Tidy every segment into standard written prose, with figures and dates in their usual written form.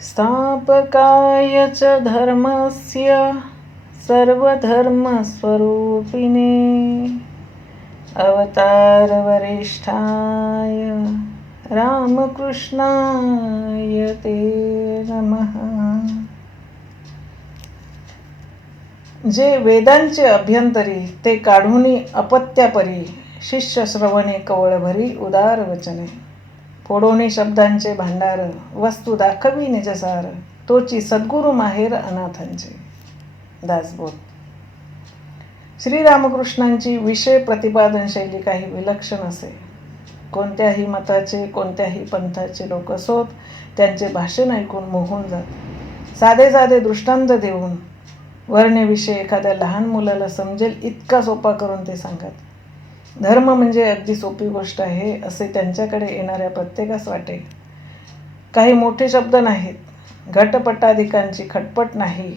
स्थापकाय च धर्मस्य सर्वधर्मस्वरूपिणे अवतारवरिष्ठाय रामकृष्णाय ते नमः. जे वेदांचे अभ्यंतरी ते काढूनी अपत्यापरी, शिष्य श्रवणे कवळ भरी उदार वचने. फोडोनी शब्दांचे भांडार, वस्तू दाखवी निजसार, तोची सद्गुरु माहेर अनाथांचे. दासबोध. श्रीरामकृष्णांची विषय प्रतिपादन शैली काही विलक्षण असे. कोणत्याही मताचे, कोणत्याही पंथाचे लोक असोत, त्यांचे भाषण ऐकून मोहून जात. साधे साधे दृष्टांत देऊन वर्णविषय एखाद्या लहान मुलाला समजेल इतका सोपा करून ते सांगत. धर्म म्हणजे अगदी सोपी गोष्ट आहे असे त्यांच्याकडे येणाऱ्या प्रत्येकास वाटे. काही मोठे शब्द नाहीत, घटपटाधिकांची खटपट नाही,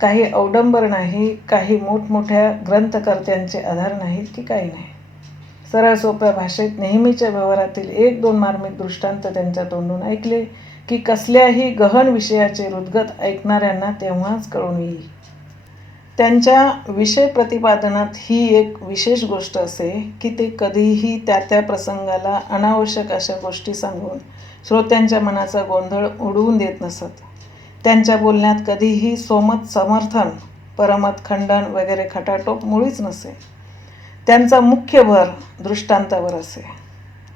काही अवडंबर नाही, काही मोठमोठ्या ग्रंथकर्त्यांचे आधार नाहीत की काही नाही. सरळ सोप्या भाषेत नेहमीच्या व्यवहारातील एक दोन मार्मिक दृष्टांत त्यांच्या तोंडून ऐकले की कसल्याही गहन विषयाचे रुद्गत ऐकणाऱ्यांना तेव्हाच कळून येईल. त्यांच्या विषय प्रतिपादनात ही एक विशेष गोष्ट असे की ते कधीही त्या त्या प्रसंगाला अनावश्यक अशा गोष्टी सांगून श्रोत्यांच्या मनाचा गोंधळ उडवून देत नसत. त्यांच्या बोलण्यात कधीही सोमत समर्थन, परमत खंडन वगैरे खटाटोप मुळीच नसे. त्यांचा मुख्य भर दृष्टांतावर असे.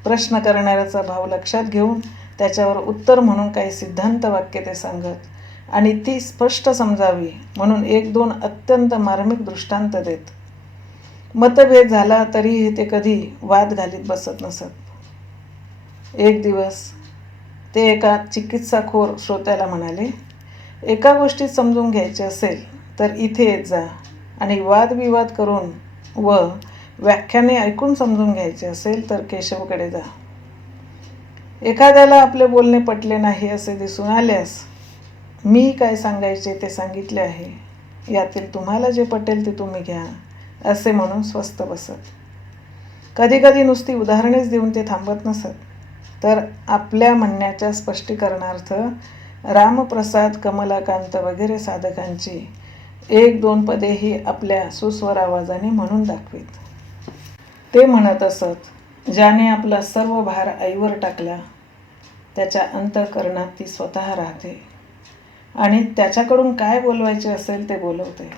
प्रश्न करणाऱ्याचा भाव लक्षात घेऊन त्याच्यावर उत्तर म्हणून काही सिद्धांत वाक्य ते सांगत आणि ती स्पष्ट समजावी म्हणून एक दोन अत्यंत मार्मिक दृष्टांत देत. मतभेद झाला तरीही ते कधी वाद घालीत बसत नसत. एक दिवस ते एका चिकित्साखोर श्रोत्याला म्हणाले, एका गोष्टीत समजून घ्यायचे असेल तर इथे येत जा आणि वादविवाद करून व व्याख्याने ऐकून समजून घ्यायचे असेल तर केशवकडे जा. एखाद्याला आपले बोलणे पटले नाही असे दिसून आल्यास मी काय सांगायचे ते सांगितले आहे, यातील तुम्हाला जे पटेल ते तुम्ही घ्या असे म्हणून स्वस्थ बसत. कधीकधी नुसती उदाहरणेच देऊन ते थांबत नसत, तर आपल्या म्हणण्याच्या स्पष्टीकरणार्थ रामप्रसाद, कमलाकांत वगैरे साधकांची एक दोन पदेही आपल्या सुस्वर आवाजाने म्हणून दाखवीत. ते म्हणत असत, ज्याने आपला सर्व भार आईवर टाकला त्याच्या अंतःकरणात ती स्वतः राहते आणि त्याच्याकडून काय बोलवायचे असेल ते बोलवते.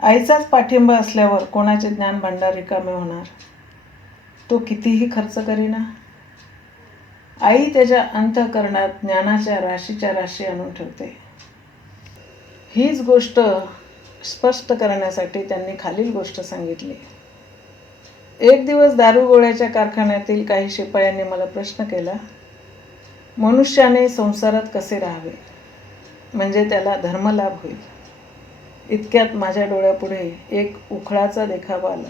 आईचाच पाठिंबा असल्यावर कोणाचे ज्ञान भांडार रिकामे होणार? तो कितीही खर्च करीना. आई त्याच्या अंतःकरणात ज्ञानाच्या राशीच्या राशी आणून ठेवते. हीच गोष्ट स्पष्ट करण्यासाठी त्यांनी खालील गोष्ट सांगितली. एक दिवस दारुगोळ्याच्या कारखान्यातील काही शिपायांनी मला प्रश्न केला, मनुष्याने संसारात कसे राहावे म्हणजे त्याला धर्मलाभ होईल. इतक्यात माझ्या डोळ्यापुढे एक उखळाचा देखावा आला.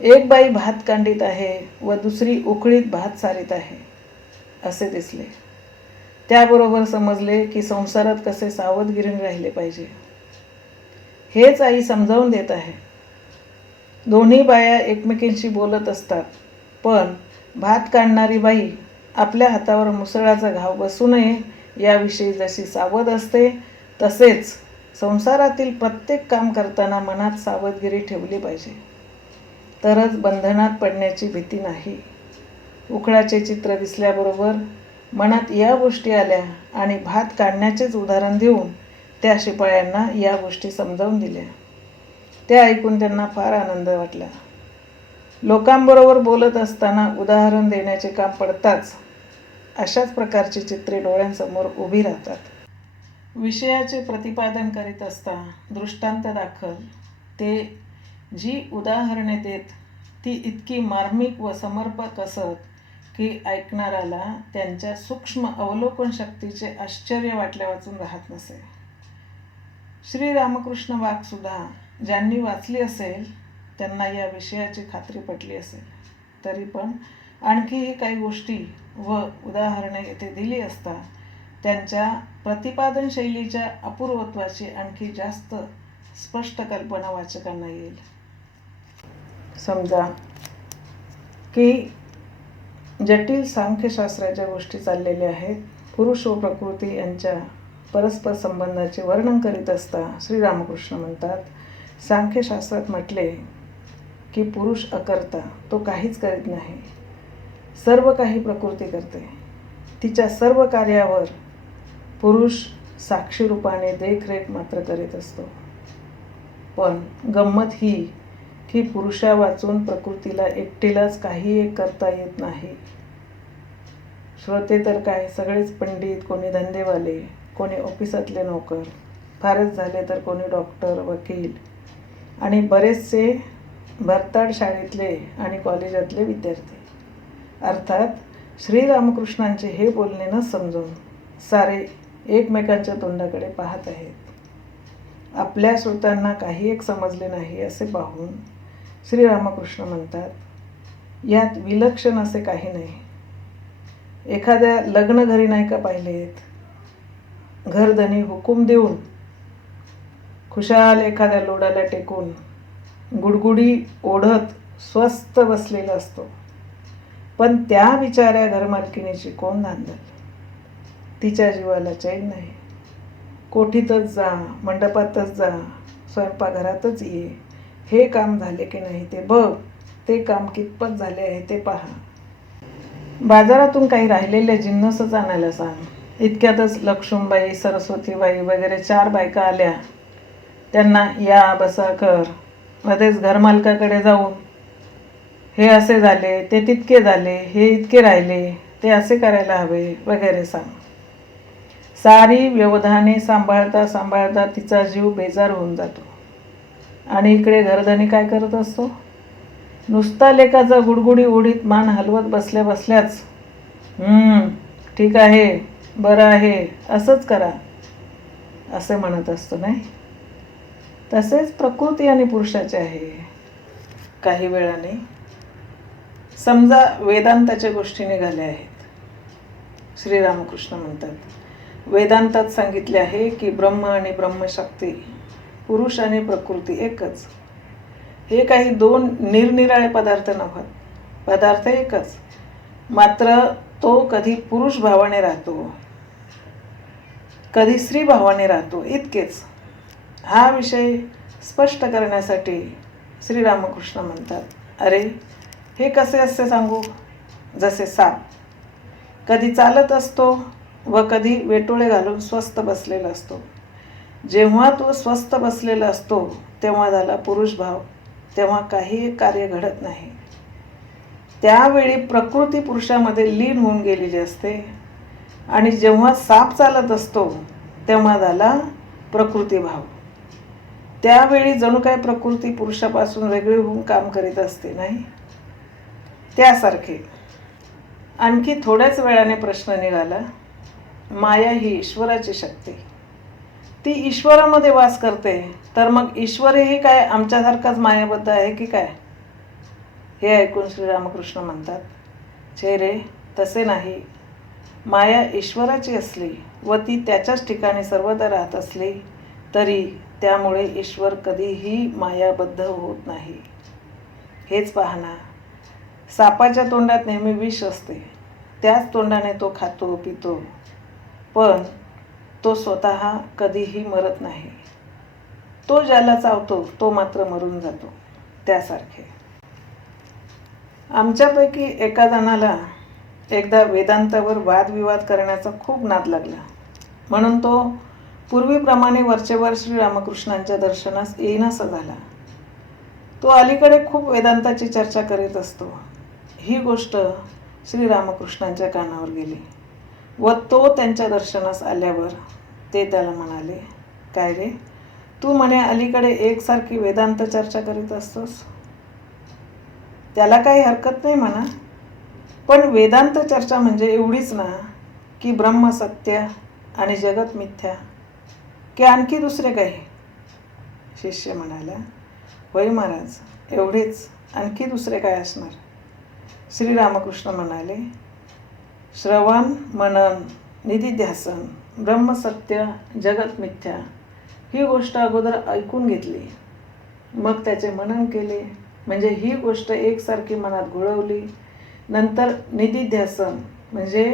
एक बाई भात कांडीत आहे व दुसरी उखळीत भात सारीत आहे असे दिसले. त्याबरोबर समजले की संसारात कसे सावधगिरीने राहिले पाहिजे. हेच आई समजावून देत आहे. दोन्ही बाया एकमेकींशी बोलत असतात, पण भात काढणारी बाई आपल्या हातावर मुसळाचा घाव बसू नये याविषयी जशी सावध असते, तसेच संसारातील प्रत्येक काम करताना मनात सावधगिरी ठेवली पाहिजे, तरच बंधनात पडण्याची भीती नाही. उखळाचे चित्र दिसल्याबरोबर मनात या गोष्टी आल्या आणि भात काढण्याचेच उदाहरण देऊन त्या शिपायांना या गोष्टी समजावून दिल्या. ते ऐकून त्यांना फार आनंद वाटला. लोकांबरोबर बोलत असताना उदाहरण देण्याचे काम पडताच अशाच प्रकारची चित्रे डोळ्यांसमोर उभी राहतात. विषयाचे प्रतिपादन करीत असता दृष्टांत दाखल ते जी उदाहरणे देत ती इतकी मार्मिक व समर्पक असत की ऐकणाऱ्याला त्यांच्या सूक्ष्म अवलोकन शक्तीचे आश्चर्य वाटल्यावाचून राहत नसे. श्रीरामकृष्ण वाक्सुधा ज्यांनी वाचली असेल त्यांना या विषयाची खात्री पटली असेल. तरी पण आणखीही काही गोष्टी व उदाहरणे येथे दिली असता त्यांच्या प्रतिपादन शैलीच्या अपूर्वत्वाची आणखी जास्त स्पष्ट कल्पना वाचकांना येईल. समजा की जटिल सांख्यशास्त्राच्या गोष्टी चाललेल्या आहेत. पुरुष व प्रकृती यांच्या परस्पर संबंधाचे वर्णन करीत असता श्रीरामकृष्ण म्हणतात, सांख्यशास्त्रात म्हटले की पुरुष अकर्ता, तो काहीच करीत नाही, सर्व काही प्रकृती करते. तिच्या सर्व कार्यावर पुरुष साक्षी रूपाने देखरेख मात्र करीत असतो. पण गंमत ही की पुरुषा वाचून प्रकृतीला एकटीलाच काही एक करता येत नाही. श्रोते तर काय, सगळेच पंडित, कोणी धंदेवाले, कोणी ऑफिसातले नोकर, फारच झाले तर कोणी डॉक्टर, वकील आणि बरेचसे भरताड शाळेतले आणि कॉलेजातले विद्यार्थी. अर्थात श्रीरामकृष्णांचे हे बोलणे न समजून सारे एकमेकांच्या तोंडाकडे पाहत आहेत. आपल्या श्रोत्यांना काही एक समजले नाही असे पाहून श्रीरामकृष्ण म्हणतात, यात विलक्षण असे काही नाही. एखाद्या लग्न घरी नाही का पाहिलेत, घरधनी हुकूम देऊन खुशाल एखाद्या लोडाला टेकून गुडगुडी ओढत स्वस्थ बसलेला असतो. पण त्या बिचाऱ्या घरमालकिनीची कोण धांदल? तिच्या जीवाला चैन नाही. कोठीतच जा, मंडपातच जा, स्वयंपाकघरातच ये, हे काम झाले की नाही ते बघ, ते काम कितपत झाले आहे ते पहा. बाजारातून काही राहिलेले जिन्नसच आणायला सांग. इतक्यातच लक्ष्मीबाई, सरस्वतीबाई वगैरे 4 बायका आल्या. त्यांना या बसा कर. मध्येच घरमालकाकडे जाऊन हे असे झाले, ते तितके झाले, हे इतके राहिले, ते असे करायला हवे वगैरे सांग. सारी व्यवधाने सांभाळता सांभाळता तिचा जीव बेजार होऊन जातो. आणि इकडे घरधनी काय करत असतो? नुसता लेकाचा गुडगुडी ओढीत मान हलवत बसल्या बसल्याच ठीक आहे, बरं आहे, असंच करा असे म्हणत असतो नाही. तसेच प्रकृती आणि पुरुषाचे आहे. काही वेळाने समजा वेदांताच्या गोष्टी निघाल्या आहेत. श्रीरामकृष्ण म्हणतात, वेदांतात सांगितले आहे की ब्रह्म आणि ब्रह्मशक्ती, पुरुष आणि प्रकृती एकच. हे काही 2 निरनिराळे पदार्थ नव्हत, पदार्थ एकच. मात्र तो कधी पुरुष भावाने राहतो, कधी स्त्री भावाने राहतो, इतकेच. हा विषय स्पष्ट करण्यासाठी श्रीरामकृष्ण म्हणतात, अरे हे कसे असते सांगू. जसे साप कधी चालत असतो व कधी वेटोळे घालून स्वस्थ बसलेला असतो. जेव्हा तो स्वस्थ बसलेला असतो तेव्हा झाला पुरुष भाव, तेव्हा काही कार्य घडत नाही. त्यावेळी प्रकृती पुरुषामध्ये लीन होऊन गेलेली असते. आणि जेव्हा साप चालत असतो तेव्हा झाला प्रकृती भाव. त्यावेळी जणू काय प्रकृती पुरुषापासून वेगळी होऊन काम करीत असते नाही. त्यासारखे आणखी थोड्याच वेळाने प्रश्न निघाला, माया ही ईश्वराची शक्ती, ती ईश्वरामध्ये वास करते, तर मग ईश्वरही काय आमच्यासारखाच मायाबद्ध आहे की काय? हे ऐकून श्रीरामकृष्ण म्हणतात, छे रे, तसे नाही. माया ईश्वराची असली व ती त्याच्याच ठिकाणी सर्वदा राहत असली तरी त्यामुळे ईश्वर कधीही मायाबद्ध होत नाही. हेच पाहना, सापाच्या तोंडात नेहमी विष असते, त्याच तोंडाने तो खातो पितो, पण तो स्वतः कधीही मरत नाही. तो ज्याला चावतो तो मात्र मरून जातो. त्यासारखे आमच्यापैकी एका जणाला एकदा वेदांतावर वादविवाद करण्याचा खूप नाद लागला. म्हणून तो पूर्वीप्रमाणे वरचेवर श्रीरामकृष्णांच्या दर्शनास येईनासा झाला. तो अलीकडे खूप वेदांताची चर्चा करीत असतो. ही गोष्ट श्रीरामकृष्णांच्या कानावर गेली व तो त्यांच्या दर्शनास आल्यावर ते त्याला म्हणाले, काय रे, तू म्हणे अलीकडे एकसारखी वेदांत चर्चा करीत असतोस. त्याला काही हरकत नाही म्हणा, पण वेदांत चर्चा म्हणजे एवढीच ना की ब्रह्म सत्य आणि जगत मिथ्या, की आणखी दुसरे काही? शिष्य म्हणाला, होय महाराज, एवढेच, आणखी दुसरे काय असणार? श्रीरामकृष्ण म्हणाले, श्रवण मनन निधिध्यासन ब्रह्मसत्य जगत मिथ्या ही गोष्ट अगोदर ऐकून घेतली, मग त्याचे मनन केले, म्हणजे ही गोष्ट एकसारखी मनात घोळवली, नंतर निदिध्यासन म्हणजे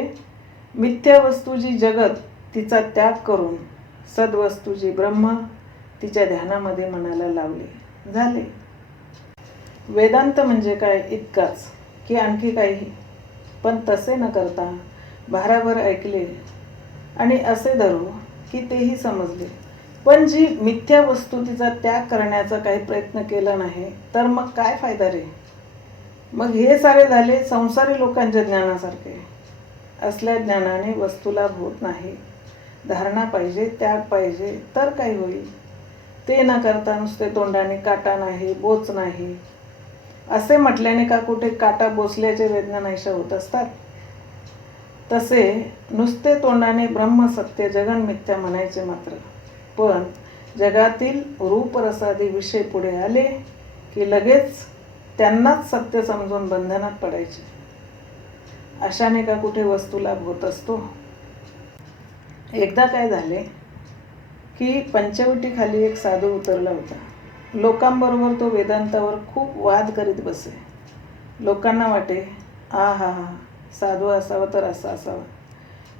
मिथ्या वस्तू जी जगत तिचा त्याग करून सद्वस्तू जी ब्रह्म तिच्या ध्यानामध्ये मनाला लावले, झाले. वेदांत म्हणजे काय इतकाच की आणखी काही, पण तसे न करता भाराभर ऐकले आणि असे धरू की तेही समजले, पण जी मिथ्या वस्तू तिचा त्याग करण्याचा काही प्रयत्न केला नाही तर मग काय फायदा रे. मग हे सारे झाले संसारी लोकांच्या ज्ञानासारखे. असल्या ज्ञानाने वस्तूलाभ होत नाही. धारणा पाहिजे, त्याग पाहिजे, तर काय होईल. ते न करता नुसते तोंडाने काटा नाही, बोच नाही असे म्हटल्याने का कुठे काटा बोचल्याचे वेदना नाहीशा होत असतात. तसे नुसते तोंडाने ब्रह्मसत्य जगन मिथ्या म्हणायचे मात्र, पण जगातील रूपरसादी विषय पुढे आले की लगेच त्यांनाच सत्य समजून बंधनात पडायचे. अशाने का कुठे वस्तुलाभ होत असतो. एकदा काय झाले की पंचवटीखाली एक साधू उतरला होता. लोकांबरोबर तो वेदांतावर खूप वाद करीत बसे. लोकांना वाटे आ हा हा साधू असावा तर असा असावा.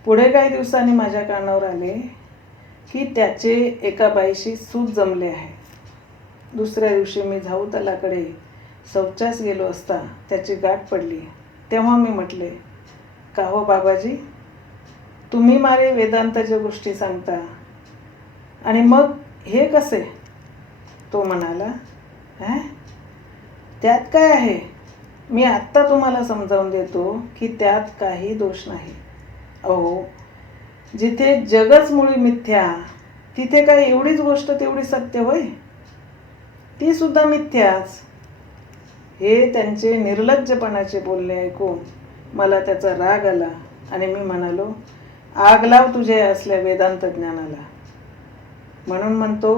पुढे काही दिवसांनी माझ्या कानावर आले की त्याचे एका बाईशी सूत जमले आहे. दुसऱ्या दिवशी मी झाऊतलाकडे शौचास गेलो असता त्याची गाठ पडली. तेव्हा मी म्हटले, का हो बाबाजी, तुम्ही मारे वेदांताच्या गोष्टी सांगता आणि मग हे कसे. तो म्हणाला, त्यात काय आहे, मी आत्ता तुम्हाला समजावून देतो की त्यात काही दोष नाही. अहो, जिथे जगच मुळी मिथ्या तिथे काय एवढीच गोष्ट तेवढी सत्य होय, ती सुद्धा मिथ्याच. हे त्यांचे निर्लज्जपणाचे बोलणे ऐकून मला त्याचा राग आला आणि मी म्हणालो, आग लाव तुझ्या असल्या वेदांत ज्ञानाला. म्हणून म्हणतो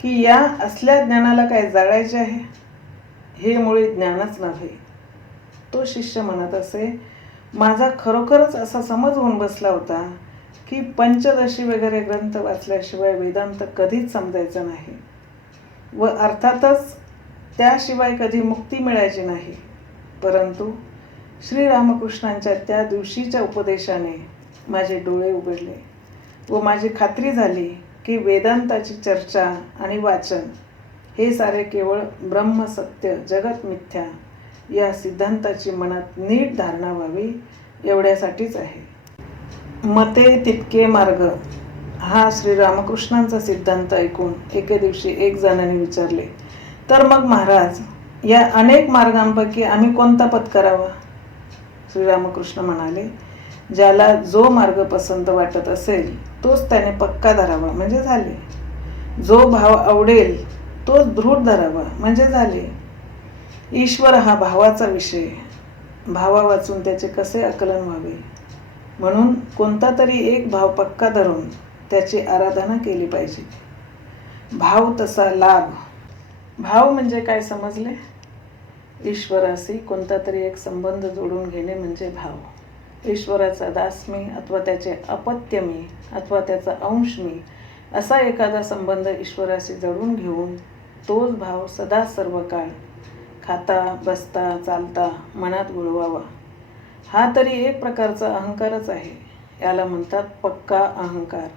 की या असल्या ज्ञानाला काय जाळायचे आहे, हे मुळी ज्ञानच नव्हे. तो शिष्य म्हणत असे, माझा खरोखरच असा समज होऊन बसला होता की पंचदशी वगैरे ग्रंथ वाचल्याशिवाय वेदांत कधीच समजायचा नाही व अर्थातच त्याशिवाय कधी मुक्ती मिळायची नाही. परंतु श्रीरामकृष्णांच्या त्या दिवशीच्या उपदेशाने माझे डोळे उघडले व माझी खात्री झाली की वेदांताची चर्चा आणि वाचन हे सारे केवळ ब्रह्मसत्य जगत मिथ्या या सिद्धांताची मनात नीट धारणा व्हावी एवढ्यासाठीच आहे. मते तितके मार्ग हा श्रीरामकृष्णांचा सिद्धांत ऐकून एके दिवशी एक जणाने विचारले, तर मग महाराज, या अनेक मार्गांपैकी आम्ही कोणता पत्करावा. श्रीरामकृष्ण म्हणाले, ज्याला जो मार्ग पसंत वाटत असेल तोच त्याने पक्का धरावा म्हणजे झाले. जो भाव आवडेल तोच दृढ धरावा म्हणजे झाले. ईश्वर हा भावाचा विषय. भावा वाचून त्याचे कसे आकलन व्हावे, म्हणून कोणता तरी एक भाव पक्का धरून त्याची आराधना केली पाहिजे. भाव तसा लाभ. भाव म्हणजे काय समजले. ईश्वराशी कोणता तरी एक संबंध जोडून घेणे म्हणजे भाव. ईश्वराचा दास मी अथवा त्याचे अपत्य मी अथवा त्याचा अंश मी असा एखादा संबंध ईश्वराशी जडून घेऊन तोच भाव सदा सर्व काळ खाता बसता चालता मनात गुळवावा. हा तरी एक प्रकारचा अहंकारच आहे. याला म्हणतात पक्का अहंकार.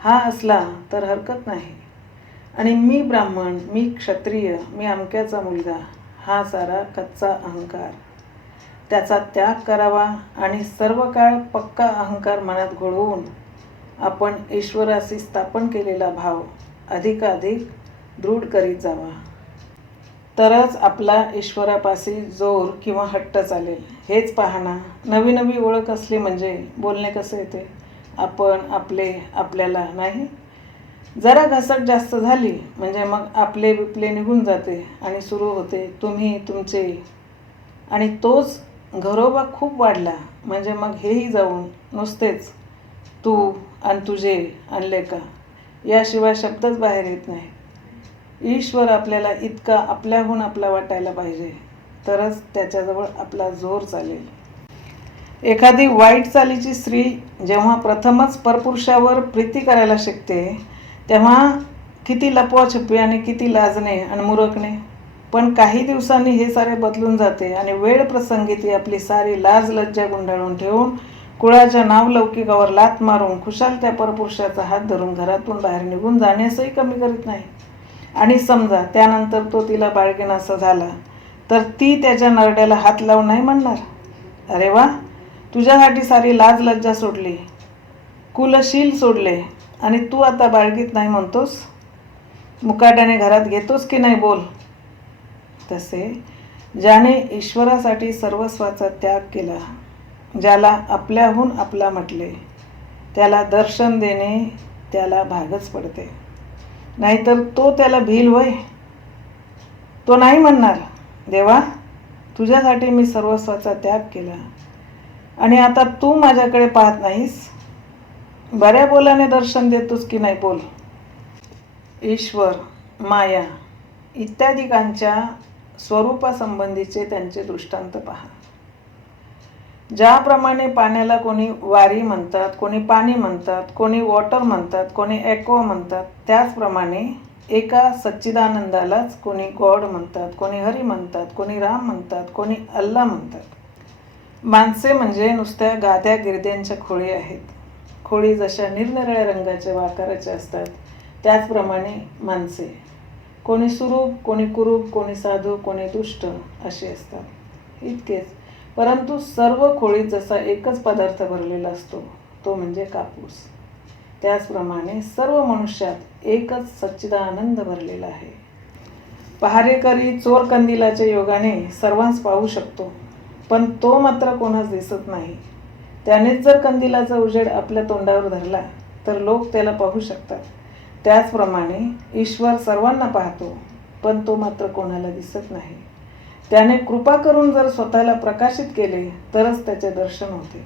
हा असला तर हरकत नाही. आणि मी ब्राह्मण, मी क्षत्रिय, मी अमक्याचा मुलगा हा सारा कच्चा अहंकार. त्याचा त्याग करावा आणि सर्व काळ पक्का अहंकार मनात घोळवून आपण ईश्वराशी स्थापन केलेला भाव अधिकाधिक दृढ करीत जावा. तरच आपला ईश्वरापाशी जोर किंवा हट्ट चालेल. हेच पाहणा, नवी नवी ओळख असली म्हणजे बोलणे कसे येते. आपण आपले आपल्याला नाही. जरा घसट जास्त झाली म्हणजे मग आपले बिपले निघून जाते आणि सुरू होते तुम्ही तुमचे. आणि तोच घरोबा खूप वाढला म्हणजे मग हेही जाऊन नुसतेच तू आणि तुझे आणले का याशिवाय शब्दच बाहेर येत नाही. ईश्वर आपल्याला इतका आपल्याहून आपला वाटायला पाहिजे, तरच त्याच्याजवळ आपला जोर चालेल. एखादी वाईट चालीची स्त्री जेव्हा प्रथमच परपुरुषावर प्रीती करायला शिकते तेव्हा किती लपवाछपवी आणि किती लाजणे आणि मुरकणे. पण काही दिवसांनी हे सारे बदलून जाते आणि वेळ प्रसंगी ती आपली सारी लाज लज्जा गुंडाळून ठेवून कुळाच्या नावलौकिकावर लाथ मारून खुशाल त्या परपुरुषाचा हात धरून घरातून बाहेर निघून जाण्यासही कमी करीत नाही. आणि समजा त्यानंतर तो तिला बाळगेनासा झाला तर ती त्याच्या नरड्याला हात लावून नाही म्हणणार, अरे वा, तुझ्यासाठी सारी लाज लज्जा सोडली, कुलशील सोडले आणि तू आता बाळगीत नाही म्हणतोस, मुकाट्याने घरात घेतोस की नाही बोल. तसे ज्याने ईश्वरासाठी सर्वस्वाचा त्याग केला, ज्याला आपल्याहून आपला म्हटले, त्याला दर्शन देणे त्याला भागच पडते. नाहीतर तो त्याला भिल होय. तो नाही म्हणणार, देवा, तुझ्यासाठी मी सर्वस्वाचा त्याग केला आणि आता तू माझ्याकडे पाहत नाहीस, बऱ्या बोलाने दर्शन देतोस की नाही बोल. ईश्वर, माया इत्यादिकांच्या स्वरूपासंबंधीचे त्यांचे दृष्टांत पहा. ज्याप्रमाणे पाण्याला कोणी वारी म्हणतात, कोणी पाणी म्हणतात, कोणी वॉटर म्हणतात, कोणी ॲक्वा म्हणतात, त्याचप्रमाणे एका सच्चिदानंदालाच कोणी गॉड म्हणतात, कोणी हरी म्हणतात, कोणी राम म्हणतात, कोणी अल्ला म्हणतात. माणसे म्हणजे नुसत्या गाद्या गिरद्यांच्या खोळी आहेत. खोळी जशा निरनिराळ्या रंगाच्या व आकाराच्या असतात त्याचप्रमाणे माणसे, कोणी सुरूप, कोणी कुरूप, कोणी साधू, कोणी दुष्ट अशी असतात. इतकेच, परंतु सर्व खोळीत जसा एकच पदार्थ भरलेला असतो तो म्हणजे कापूस, त्याचप्रमाणे सर्व मनुष्यात एकच सच्चिदानंद भरलेला आहे. पहारेकरी चोर कंदिलाच्या योगाने सर्वांस पाहू शकतो, पण तो मात्र कोणास दिसत नाही. त्यानेच जर कंदिलाचा उजेड आपल्या तोंडावर धरला तर लोक त्याला पाहू शकतात. त्याचप्रमाणे ईश्वर सर्वांना पाहतो, पण तो मात्र कोणाला दिसत नाही. त्याने कृपा करून जर स्वतःला प्रकाशित केले तरच त्याचे दर्शन होते.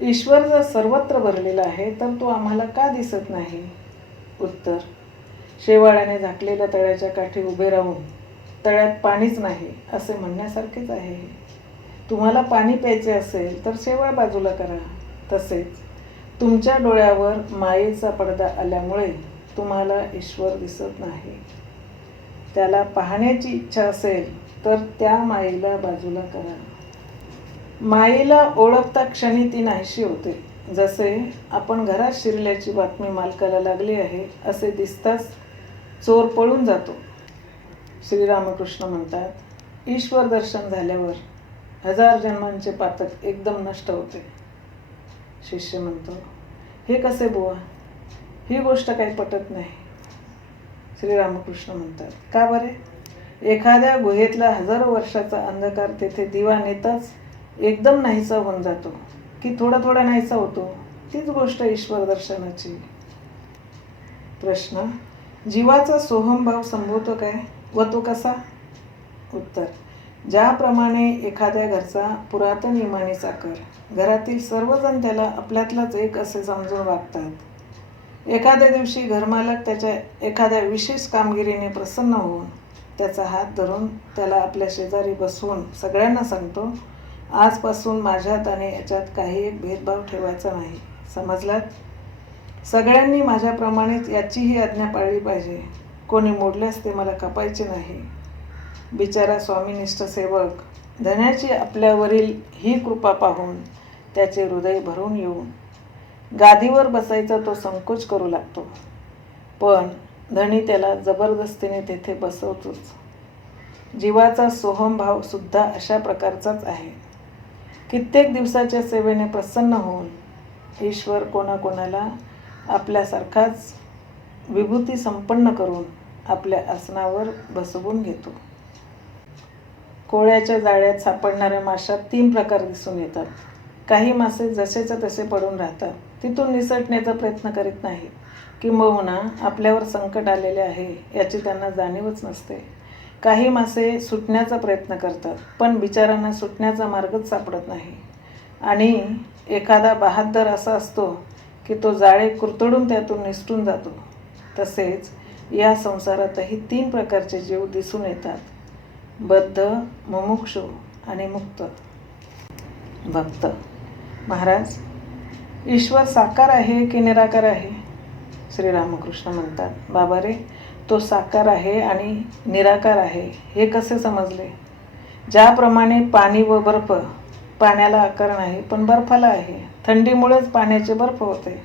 ईश्वर जर सर्वत्र भरलेला आहे तर तो आम्हाला का दिसत नाही? उत्तर, शेवाळ्याने झाकलेल्या तळ्याच्या काठी उभे राहून तळ्यात पाणीच नाही असे म्हणण्यासारखेच आहे. तुम्हाला पाणी प्यायचे असेल तर शेवाळ बाजूला करा. तसेच तुमच्या डोळ्यावर मायेचा पडदा आल्यामुळे तुम्हाला ईश्वर दिसत नाही. त्याला पाहण्याची इच्छा असेल तर त्या मायेला बाजूला करा. मायेला ओळखता क्षणी ती नाहीशी होते. जसे आपण घरात शिरल्याची बातमी मालकाला लागली आहे असे दिसताच चोर पळून जातो. श्रीरामकृष्ण म्हणतात, ईश्वर दर्शन झाल्यावर 1000 जन्मांचे पातक एकदम नष्ट होते. शिष्य म्हणतो, हे कसे बुवा, ही गोष्ट काही पटत नाही. श्रीरामकृष्ण म्हणतात, का बरे? एखाद्या गुहेतला हजारो वर्षाचा अंधकार तेथे दिवा नेताच एकदम नाहीसा होऊन जातो की थोडा थोडा नाहीसा होतो. तीच गोष्ट ईश्वर दर्शनाची. प्रश्न, जीवाचा सोहमभाव संभवतो काय व तो कसा? उत्तर, ज्याप्रमाणे एखाद्या घरचा पुरातन इमानी चाकर घरातील सर्वजण त्याला आपल्यातलाच एक असे समजून वागतात. एखाद्या दिवशी घरमालक त्याच्या एखाद्या विशेष कामगिरीने प्रसन्न होऊन त्याचा हात धरून त्याला आपल्या शेजारी बसवून सगळ्यांना सांगतो, आजपासून माझ्यात आणि याच्यात काही एक भेदभाव ठेवायचा नाही, समजलात? सगळ्यांनी माझ्याप्रमाणेच याचीही आज्ञा पाळली पाहिजे. कोणी मोडल्यास ते मला कापायचे नाही. बिचारा स्वामीनिष्ठ सेवक धन्याची आपल्यावरील ही कृपा पाहून त्याचे हृदय भरून येऊन गादीवर बसायचा तो संकोच करू लागतो, पण धनी त्याला जबरदस्तीने तेथे बसवतोच. जीवाचा सोहमभाव सुद्धा अशा प्रकारचाच आहे. कित्येक दिवसाच्या सेवेने प्रसन्न होऊन ईश्वर कोणाकोणाला आपल्यासारखाच विभूती संपन्न करून आपल्या आसनावर बसवून घेतो. कोळ्याच्या जाळ्यात सापडणाऱ्या माशात 3 प्रकार दिसून येतात. काही मासे जसेच्या तसे पडून राहतात, तिथून निसटण्याचा प्रयत्न करीत नाहीत, किंबहुना आपल्यावर संकट आलेले आहे याची त्यांना जाणीवच नसते. काही मासे सुटण्याचा प्रयत्न करतात, पण बिचारांना सुटण्याचा मार्गच सापडत नाही. आणि एखादा बहाद्दर असा असतो की तो जाळे कुरतडून त्यातून निसटून जातो. तसेच या संसारातही 3 प्रकारचे जीव दिसून येतात: बद्ध, मुमुक्षु आणि मुक्त. भक्त, महाराज, ईश्वर साकार आहे की निराकार आहे? श्रीरामकृष्ण म्हणतात, बाबा रे, तो साकार आहे आणि निराकार आहे हे कसे समजले? ज्याप्रमाणे पाणी व बर्फ, पाण्याला आकार नाही पण बर्फाला आहे, थंडीमुळेच पाण्याचे बर्फ होते,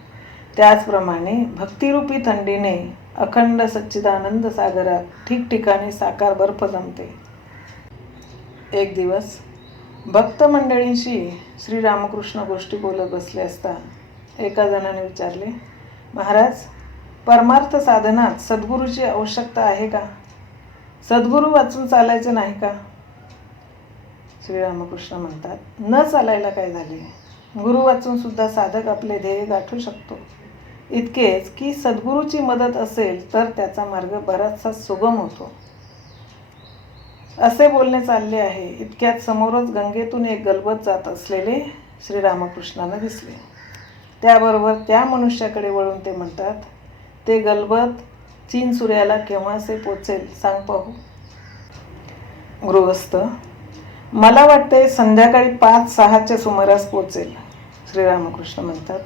त्याचप्रमाणे भक्तिरूपी थंडीने अखंड सच्चिदानंद सागरात ठिकठिकाणी साकार बर्फ जमते. एक दिवस भक्त मंडळींशी श्रीरामकृष्ण गोष्टी बोलत बसले असता एका जणाने विचारले, महाराज, परमार्थ साधनात सद्गुरूची आवश्यकता आहे का? सद्गुरू वाचून चालायचे नाही का? श्रीरामकृष्ण म्हणतात, न चालायला काय झाले? गुरु वाचून सुद्धा साधक आपले ध्येय गाठू शकतो. इतकेच की सद्गुरूची मदत असेल तर त्याचा मार्ग बराचसा सुगम होतो. असे बोलणे चालले आहे. इतक्यात समोरच गंगेतून एक गलबत जात असलेले श्रीरामकृष्णांना दिसले. त्याबरोबर त्या मनुष्याकडे वळून ते म्हणतात, ते गलबत चीन सूर्याला केव्हासे पोचेल सांग पाहू. गृहस्थ, मला वाटते संध्याकाळी 5-6च्या सुमारास पोचेल. श्रीरामकृष्ण म्हणतात,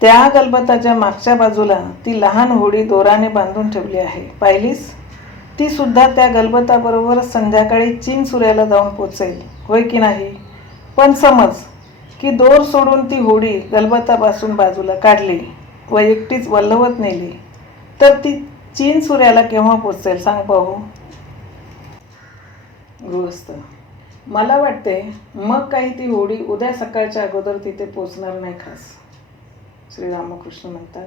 त्या गलबताच्या मागच्या बाजूला ती लहान होडी दोराने बांधून ठेवली आहे, पाहिलीस? ती सुद्धा त्या गलबताबरोबर संध्याकाळी चीन सूर्याला जाऊन पोचेल, होय की नाही? पण समज की दोर सोडून ती होडी गलबतापासून बाजूला काढली व एकटीच वल्हवत नेली, तर ती चीन सूर्याला केव्हा पोचेल सांग पाहू. गृहस्थ, मला वाटते मग काही ती होडी उद्या सकाळच्या अगोदर तिथे पोचणार नाही खास. श्रीरामकृष्ण म्हणतात,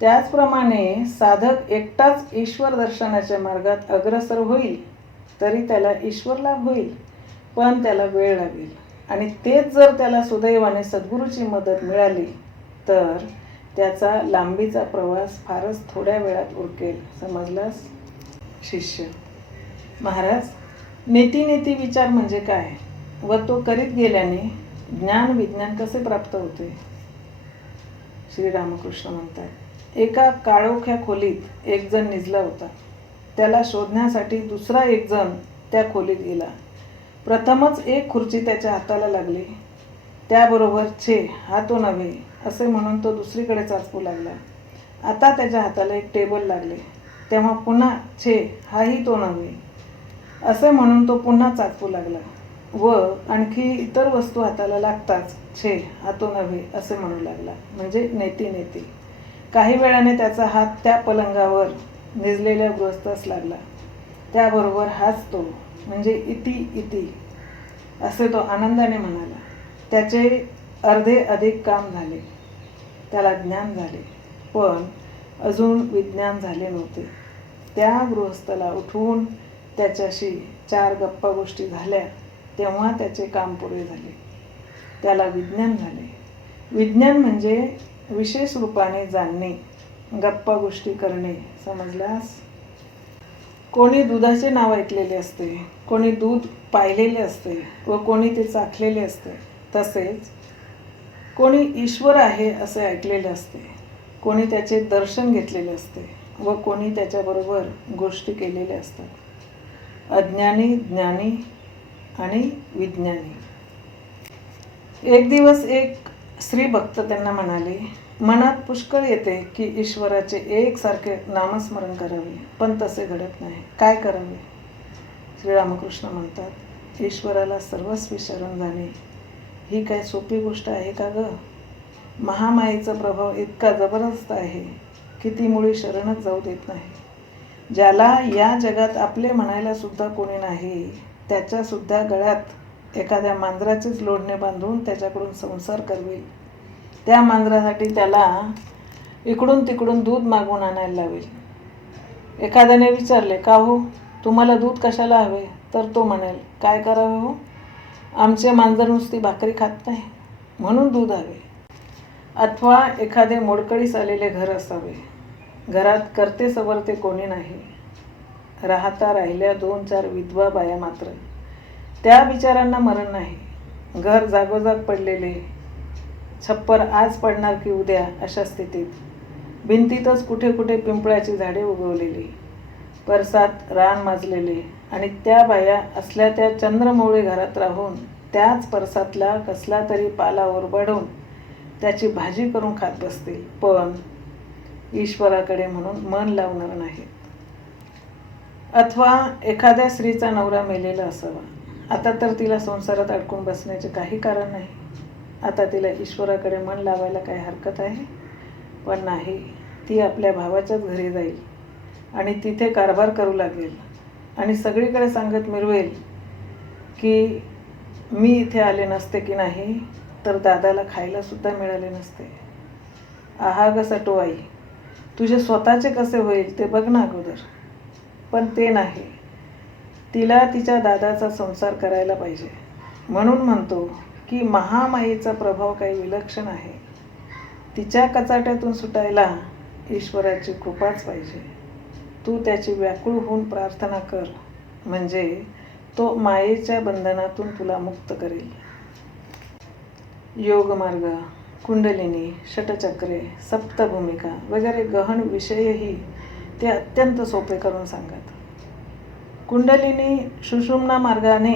त्याचप्रमाणे साधक एकटाच ईश्वर दर्शनाच्या मार्गात अग्रसर होईल तरी त्याला ईश्वर लाभ होईल, पण त्याला वेळ लागेल. आणि तेच जर त्याला सुदैवाने सद्गुरूची मदत मिळाली तर त्याचा लांबीचा प्रवास फारच थोड्या वेळात उरकेल. समजलास? शिष्य, महाराज, नेती विचार म्हणजे काय व तो करीत गेल्याने ज्ञान विज्ञान कसे प्राप्त होते? श्रीरामकृष्ण म्हणतात, एका काळोख्या खोलीत एक जण निजला होता. त्याला शोधण्यासाठी दुसरा एक जण त्या खोलीत गेला. प्रथमच एक खुर्ची त्याच्या हाताला लागली. त्याबरोबर छे, हा तो नव्हे असे म्हणून तो दुसरीकडे चाचपू लागला. आता त्याच्या हाताला एक टेबल लागले. तेव्हा पुन्हा छे, हाही तो नव्हे असे म्हणून तो पुन्हा चाचपू लागला व आणखी इतर वस्तू हाताला लागताच छे, हा तो नव्हे असे म्हणू लागला. म्हणजे नेती. काही वेळाने त्याचा हात त्या पलंगावर निजलेल्या गृहस्थास लागला. त्याबरोबर हाच तो, म्हणजे इति असे तो आनंदाने म्हणाला. त्याचे अर्धे अधिक काम झाले. त्याला ज्ञान झाले, पण अजून विज्ञान झाले नव्हते. त्या गृहस्थाला उठवून त्याच्याशी 4 गप्पा गोष्टी झाल्या तेव्हा त्याचे काम पुरे झाले. त्याला विज्ञान झाले. विज्ञान म्हणजे विशेष रूपाने जाणणे, गप्पा गोष्टी करणे. समजलास? कोणी दुधाचे नाव ऐकलेले असते, कोणी दूध पाहिलेले असते व कोणी ते चाखलेले असते. तसेच कोणी ईश्वर आहे असे ऐकलेले असते, कोणी त्याचे दर्शन घेतलेले असते व कोणी त्याच्याबरोबर गोष्टी केलेल्या असतात. अज्ञानी, ज्ञानी आणि विज्ञानी. एक दिवस एक स्त्री भक्त त्यांना म्हणाले, मनात पुष्कळ येते की ईश्वराचे एकसारखे नामस्मरण करावे, पण तसे घडत नाही. काय करावे? श्रीरामकृष्ण म्हणतात, ईश्वराला सर्वस्वी शरण जाणे ही काय सोपी गोष्ट आहे का ग? महामायेचा प्रभाव इतका जबरदस्त आहे की ती मुळी शरणच जाऊ देत नाही. ज्याला या जगात आपले म्हणायला सुद्धा कोणी नाही, त्याच्या सुद्धा गळ्यात एखाद्या मांजराचेच लोढणे बांधून त्याच्याकडून संसार करवेल. त्या मांजरासाठी त्याला इकडून तिकडून दूध मागवून आणायला लावेल. एखाद्याने विचारले, का हो, तुम्हाला दूध कशाला हवे? तर तो म्हणेल, काय करावे हो, आमचे मांजर नुसती भाकरी खात नाही म्हणून दूध हवे. अथवा एखादे मोडकळीस आलेले घर असावे, घरात करते सवरते कोणी नाही, राहिल्या 2-4 विधवा बाया मात्र. त्या बिचारांना मरण नाही. घर जागोजाग पडलेले, छप्पर आज पडणार की उद्या अशा स्थितीत. भिंतीतच कुठे कुठे पिंपळाची झाडे उगवलेली, परसात रान माजलेले आणि त्या बाया असल्या त्या चंद्रमौळी घरात राहून त्याच परसातला कसला तरी पाला ओरबाडून त्याची भाजी करून खात बसतील, पण ईश्वराकडे म्हणून मन लावणार नाहीत. अथवा एखाद्या स्त्रीचा नवरा मेलेला असावा. आता तर तिला संसारात अडकून बसण्याचे काही कारण नाही. आता तिला ईश्वराकडे मन लावायला काही हरकत आहे? पण नाही. ती आपल्या भावाच्याच घरी जाईल आणि तिथे कारभार करू लागेल आणि सगळीकडे सांगत मिरवेल की मी इथे आले नसते की नाही तर दादाला खायला सुद्धा मिळाले नसते. आहा ग सटो आई, तुझे स्वतःचे कसे होईल ते बघ ना अगोदर. पण ते नाही. तिला तिच्या दादाचा संसार करायला पाहिजे. म्हणून म्हणतो की महामायेचा प्रभाव काही विलक्षण आहे. तिच्या कचाट्यातून सुटायला ईश्वराची कृपाच पाहिजे. तू त्याची व्याकुळ होऊन प्रार्थना कर, म्हणजे तो मायेच्या बंधनातून तुला मुक्त करेल. योगमार्ग, कुंडलिनी, षटचक्रे, सप्तभूमिका वगैरे गहन विषयही ते अत्यंत सोपे करून सांगत. कुंडलिनी सुषुम्ना मार्गाने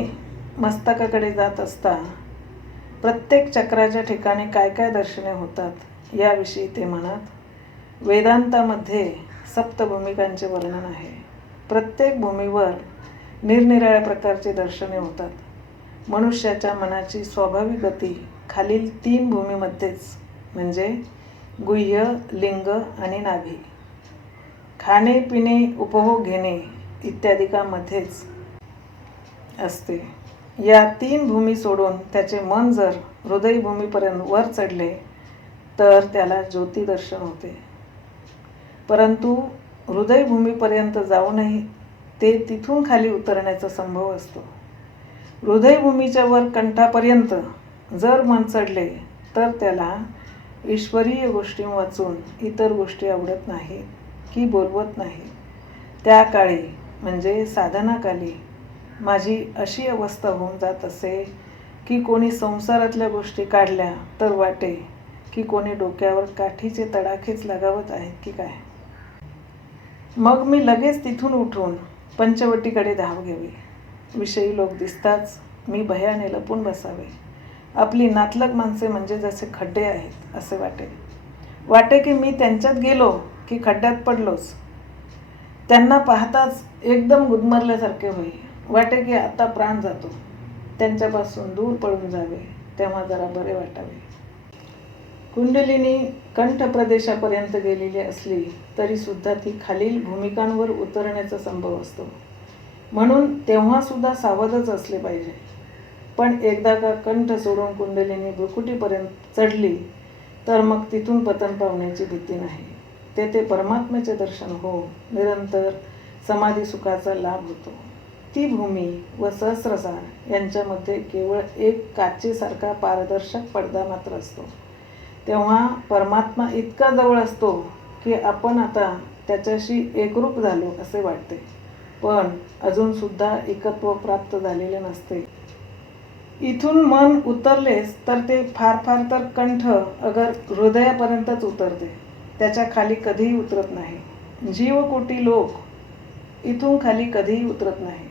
मस्तकाकडे जात असता प्रत्येक चक्राच्या ठिकाणी काय काय दर्शने होतात याविषयी ते म्हणत. वेदांतामध्ये सप्तभूमिकांचे वर्णन आहे. प्रत्येक भूमीवर निरनिराळ्या प्रकारचे दर्शने होतात. मनुष्याच्या मनाची स्वाभाविक गती खालील 3 भूमीमध्येच, म्हणजे गुह्य, लिंग आणि नाभी, खाणे पिणे उपभोग घेणे इत्यादिकांमध्येच असते. या 3 भूमी सोडून त्याचे मन जर हृदयभूमीपर्यंत वर चढले तर त्याला ज्योतिदर्शन होते. परंतु हृदयभूमीपर्यंत जाऊनही ते तिथून खाली उतरण्याचा संभव असतो. हृदयभूमीच्या वर कंठापर्यंत जर मन चढले तर त्याला ईश्वरीय गोष्टी वाचून इतर गोष्टी आवडत नाही की बोलवत नाही. त्या काळी म्हणजे साधनाकाली माझी अशी अवस्था होऊन जात असे की कोणी संसारातल्या गोष्टी काढल्या तर वाटे की कोणी डोक्यावर काठीचे तडाखेच लगावत आहेत की काय. मग मी लगेच तिथून उठून पंचवटीकडे धाव घ्यावी. विषयी लोक दिसताच मी भयाने लपून बसावे. आपली नातलग माणसे म्हणजे जसे खड्डे आहेत असे वाटे की मी त्यांच्यात गेलो की खड्ड्यात पडलोच. त्यांना पाहताच एकदम गुदमरल्यासारखे होई. वाटे की आता प्राण जातो. त्यांच्यापासून दूर पळून जावे, तेव्हा जरा बरे वाटावे. कुंडलिनी कंठ प्रदेशापर्यंत गेलेली असली तरी सुद्धा ती खालील भूमिकांवर उतरण्याचा संभव असतो. म्हणून तेव्हा सुद्धा सावधच असले पाहिजे. पण एकदा का कंठ सोडून कुंडलिनी भ्रुकुटीपर्यंत चढली तर मग तिथून पतन पावण्याची भीती नाही. तेथे परमात्म्याचे दर्शन होऊन निरंतर समाधी सुखाचा लाभ होतो. ती भूमी व सहस्रसार यांच्यामध्ये केवळ एक काचेसारखा पारदर्शक पडदा मात्र असतो. तेव्हा परमात्मा इतका जवळ असतो की आपण आता त्याच्याशी एकरूप झालो असे वाटते, पण अजून सुद्धा एकत्व प्राप्त झालेले नसते. इथून मन उतरलेच तर ते फार फार तर कंठ अगर हृदयापर्यंतच उतरते, त्याच्या खाली कधीही उतरत नाही. जीवकोटी लोक इथून खाली कधीही उतरत नाही.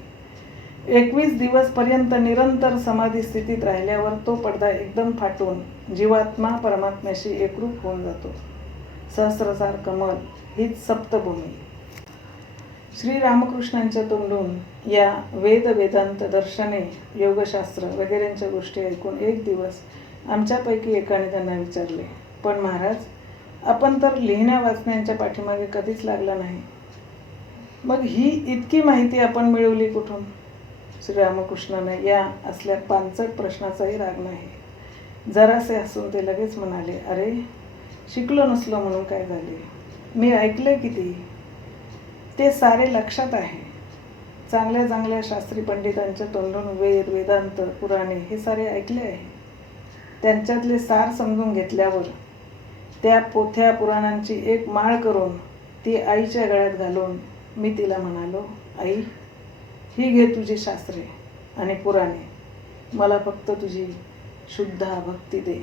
21 दिवसपर्यंत निरंतर समाधी स्थितीत राहिल्यावर तो पडदा एकदम फाटून जीवात्मा परमात्म्याशी एकरूप होऊन जातो. सहस्रसार कमल हीच सप्तभूमी. श्री रामकृष्णांच्या तोंडून या वेदांत दर्शने, योगशास्त्र वगैरेंच्या गोष्टी ऐकून एक दिवस आमच्यापैकी एकाने त्यांना विचारले, पण महाराज, आपण तर लिहिण्या वाचण्याच्या पाठीमागे कधीच लागला नाही, मग ही इतकी माहिती आपण मिळवली कुठून? श्रीरामकृष्णाने या असल्या पानसट प्रश्नाचाही राग नाही. जरासे हसून ते लगेच म्हणाले, अरे, शिकलो नसलो म्हणून काय झाले? मी ऐकले किती, ते सारे लक्षात आहे. चांगल्या चांगल्या शास्त्री पंडितांच्या तोंडून वेद, वेदांत, पुराणे हे सारे ऐकले आहे. त्यांच्यातले सार समजून घेतल्यावर त्या पोथ्या पुराणांची एक माळ करून ती आईच्या गळ्यात घालून मी तिला म्हणालो, आई, ही घे तुझी शास्त्रे आणि पुराणे, मला फक्त तुझी शुद्ध भक्ती दे.